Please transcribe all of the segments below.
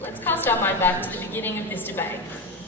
Let's cast our mind back to the beginning of this debate,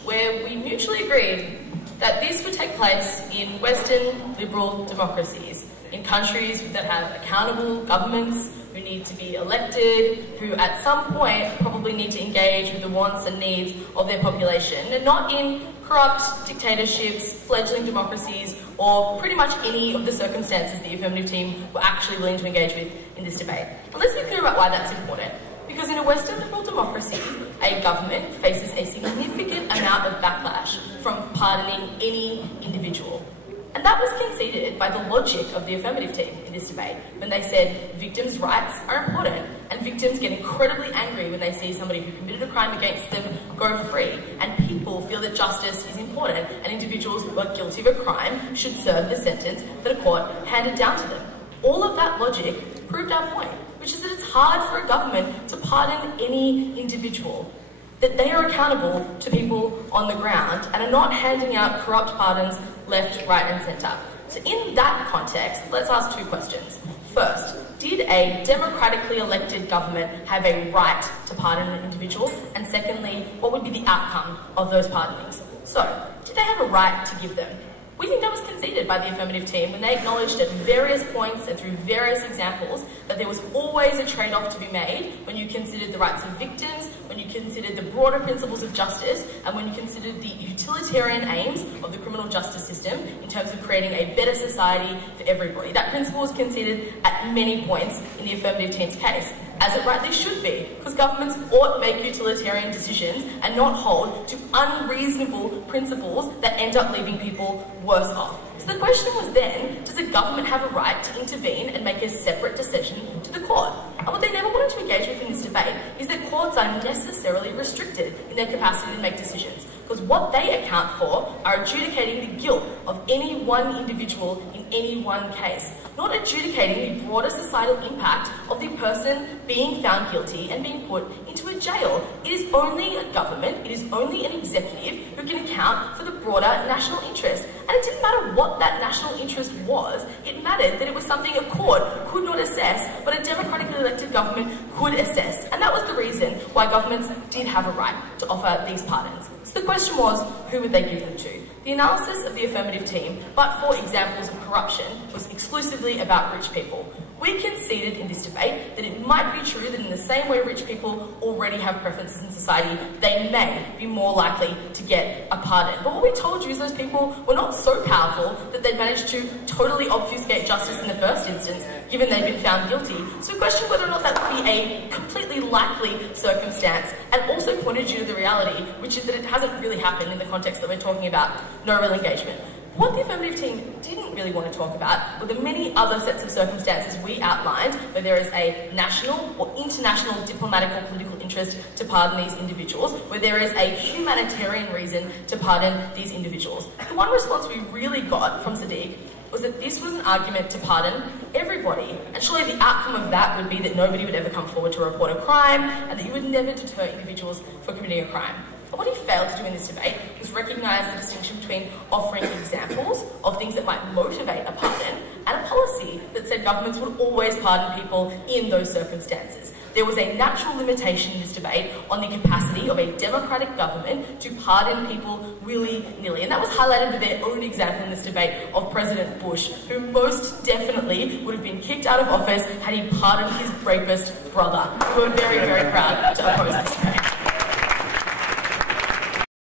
where we mutually agreed that this would take place in Western liberal democracies, in countries that have accountable governments who need to be elected, who at some point probably need to engage with the wants and needs of their population, and not in corrupt dictatorships, fledgling democracies, or pretty much any of the circumstances the affirmative team were actually willing to engage with in this debate. And let's be clear about why that's important. Because in a Western liberal democracy, a government faces a significant amount of backlash from pardoning any individual. And that was conceded by the logic of the affirmative team in this debate, when they said victims' rights are important, and victims get incredibly angry when they see somebody who committed a crime against them go free, and people feel that justice is important, and individuals who are guilty of a crime should serve the sentence that a court handed down to them. All of that logic proved our point, which is that it's hard for a government to pardon any individual, that they are accountable to people on the ground and are not handing out corrupt pardons left, right and centre. So in that context, let's ask two questions. First, did a democratically elected government have a right to pardon an individual? And secondly, what would be the outcome of those pardonings? So, did they have a right to give them? We think that was conceded by the affirmative team when they acknowledged at various points and through various examples that there was always a trade-off to be made when you considered the rights of victims, when you considered the broader principles of justice, and when you considered the utilitarian aims of the criminal justice system in terms of creating a better society for everybody. That principle was conceded at many points in the affirmative team's case, as it rightly should be, because governments ought make utilitarian decisions and not hold to unreasonable principles that end up leaving people worse off. So the question was then, does the government have a right to intervene and make a separate decision to the court? And what they never wanted to engage with in this debate is that courts are necessarily restricted in their capacity to make decisions, because what they account for are adjudicating the guilt of any one individual in any one case, not adjudicating the broader societal impact of the person being found guilty and being put into a jail. It is only a government, it is only an executive who can account for the broader national interest. And it didn't matter what that national interest was, it mattered that it was something a court could not assess, but a democratically elected government could assess. And that was the reason why governments did have a right to offer these pardons. So the question was, who would they give them to? The analysis of the affirmative team, but for examples of corruption, was exclusively about rich people. We conceded in this debate that it might be true that in the same way rich people already have preferences in society, they may be more likely to get a pardon. But what we told you is those people were not so powerful that they'd managed to totally obfuscate justice in the first instance, given they'd been found guilty. So we questioned whether or not that would be a completely likely circumstance, and also pointed you to the reality, which is that it hasn't really happened in the context that we're talking about, no real engagement. What the affirmative team didn't really want to talk about were the many other sets of circumstances we outlined where there is a national or international diplomatic or political interest to pardon these individuals, where there is a humanitarian reason to pardon these individuals. The one response we really got from Sadiq was that this was an argument to pardon everybody, and surely the outcome of that would be that nobody would ever come forward to report a crime, and that you would never deter individuals for committing a crime. And what he failed to do in this debate was recognise the distinction between offering examples of things that might motivate a pardon and a policy that said governments would always pardon people in those circumstances. There was a natural limitation in this debate on the capacity of a democratic government to pardon people willy-nilly. And that was highlighted with their own example in this debate of President Bush, who most definitely would have been kicked out of office had he pardoned his rapist brother, who we're very, very proud to